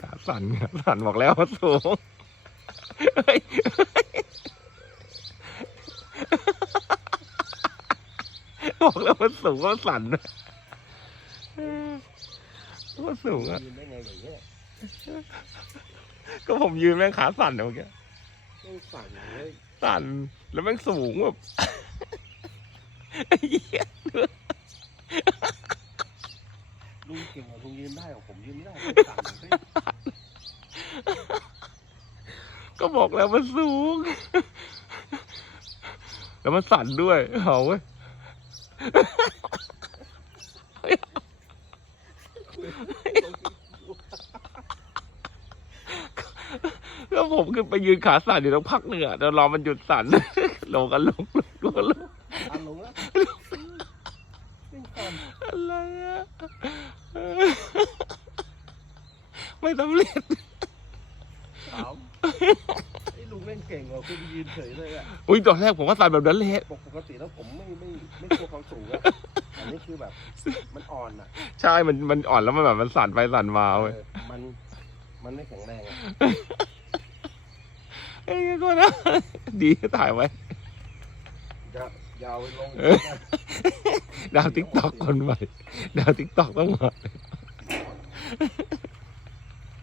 ขาสั่นขาสั่นบอกแล้วว่าสูงเฮ้ยบอกแล้วว่าสูงว่าสั่นว่าสูงอะยืนได้ไงอย่างเงี้ยก็ผมยืนแม่งขาสั่นอะเมื่อกี้ต้องสั่นเลยสั่นแล้วแม่งสูงแบบไอ้เหี้ย ลุงเก่งก ว่าลุงยืนได้ของผมยืนไม่ได้ผมสั่นเลยก็บอกแล้วมันสูง แล้วมันสั่นด้วยเอาเว้ยแล้วผมคือไปยืนขาสั่นอยู่ตรงพักหนึ่งอะเดี๋ยวรอมันหยุดสั่นลงกันลงลงลงกันลงอันลงแล้วไม่สั่นอะไรอะ ไม่สำเร็จถามไอ้ลุงเล่นเก่งกว่าคุณยืนเฉยเลยอะอุ้ยตอนแรกผมว่าสั่นแบบนั้นเลยปกติแล้วผมไม่ไม่ไม่กลัวความสูงอะอันนี้คือแบบมันอ่อนอะใช่มันมันอ่อนแล้วมันแบบมันสั่นไปสั่นมาเว้ยเออมันมันไม่แข็งแรงอะเอ้ยก็นะดีถ่ายไว้จะยาวไปลงเออดาวติ๊กตอกคนใหม่ดาวติ๊กตอกต้องมา